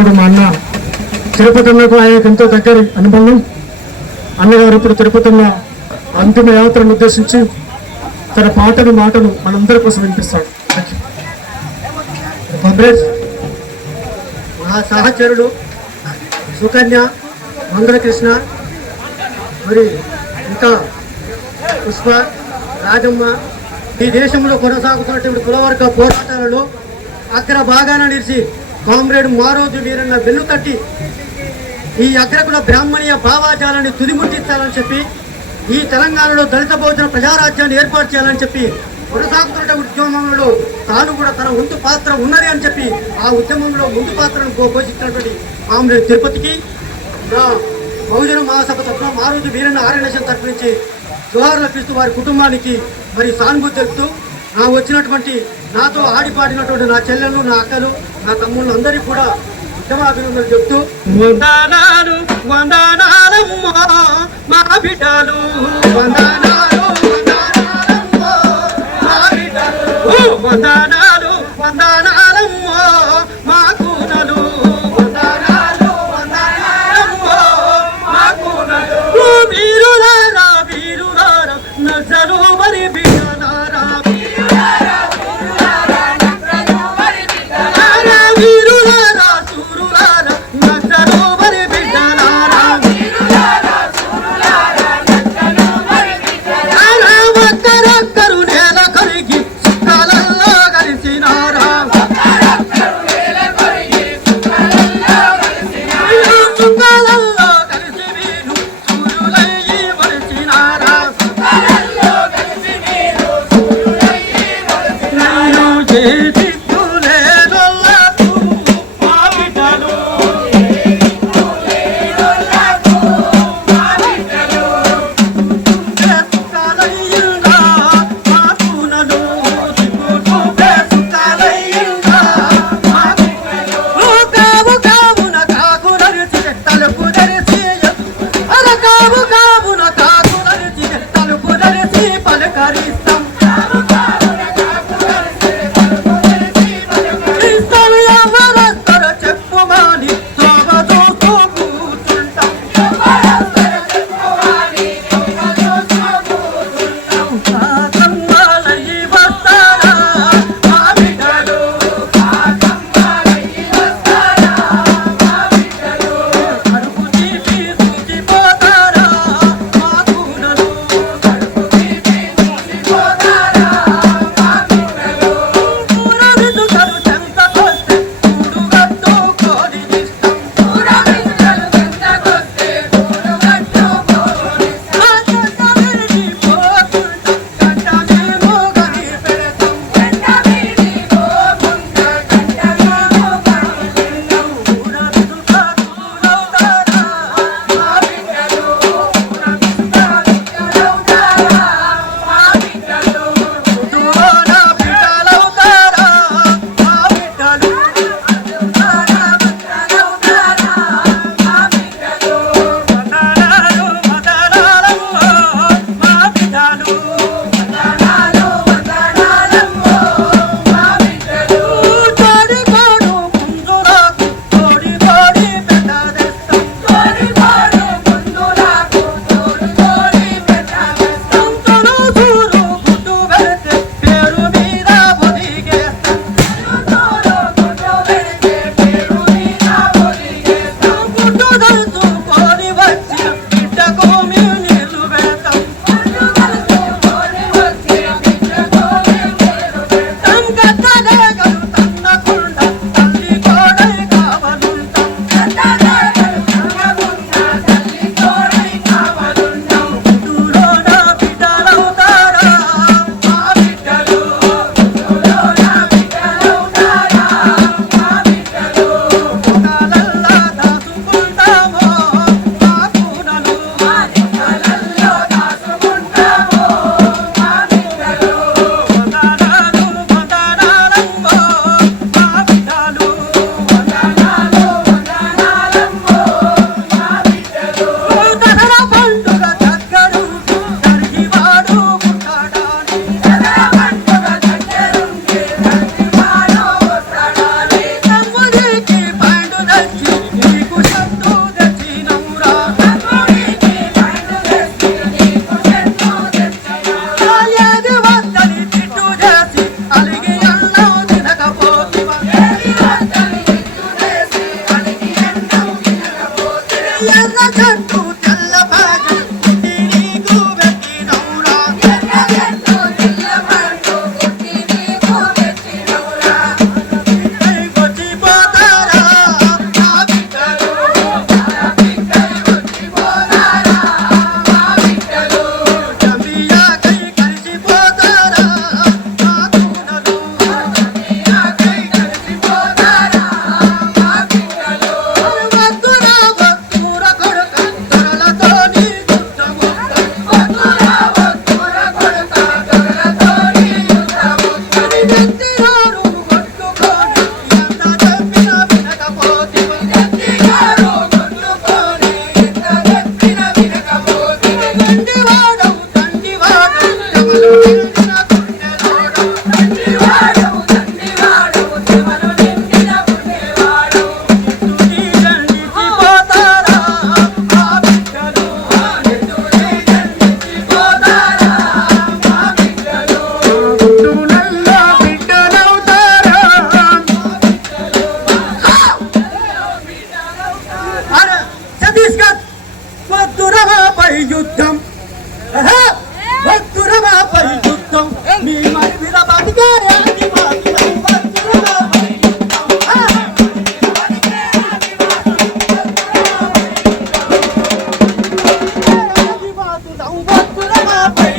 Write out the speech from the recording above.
ఇప్పుడు మా అన్న తిరుపతి ఆయనకు ఎంతో దగ్గర అనుబంధం. అన్నగారు ఇప్పుడు తిరుపతిలో అంతిమ యాత్రను ఉద్దేశించి తన పాటను మాటను మనందరి కోసం వినిపిస్తాడు. Thank నా సహచరుడు సుకన్య మంగళకృష్ణ మరి ఇంకా పుష్ప రాజమ్మ ఈ దేశంలో కొనసాగుతున్నటువంటి కులవర్గ పోరాటాలలో అగ్ర భాగాన నిలిచి కామ్రేడ్ మారోజు వీరన్న వెన్ను తట్టి ఈ అగ్రకుల బ్రాహ్మణీయ భావాజాలాన్ని తుదిముట్టించాలని చెప్పి ఈ తెలంగాణలో దళిత బహుజన ప్రజారాజ్యాన్ని ఏర్పాటు చేయాలని చెప్పి కొనసాగుతున్న ఉద్యమంలో తాను కూడా తన వంతు పాత్ర ఉన్నది అని చెప్పి ఆ ఉద్యమంలో ముందు పాత్రను పో- పోషించినటువంటి కామ్రేడ్ తిరుపతికి నా బహుజన మహాసభ తరఫున మారోజు వీరన్న ఆర్యనేషన్ తరఫు నుంచి జోహార్లు వారి కుటుంబానికి మరి సానుభూతి తెలుపుతూ నా వచ్చినటువంటి నాతో ఆడిపాడినటువంటి నా చెల్లెలు నా అక్కలు నా తమ్ముళ్ళు అందరికీ కూడా ఉద్యమాభినందనలు చెప్తూ వందనాలు వందనాలమ్మా మా బిడ్డలు. వందనాలు వందనాలు వందనాలమ్మా మా పురమాపై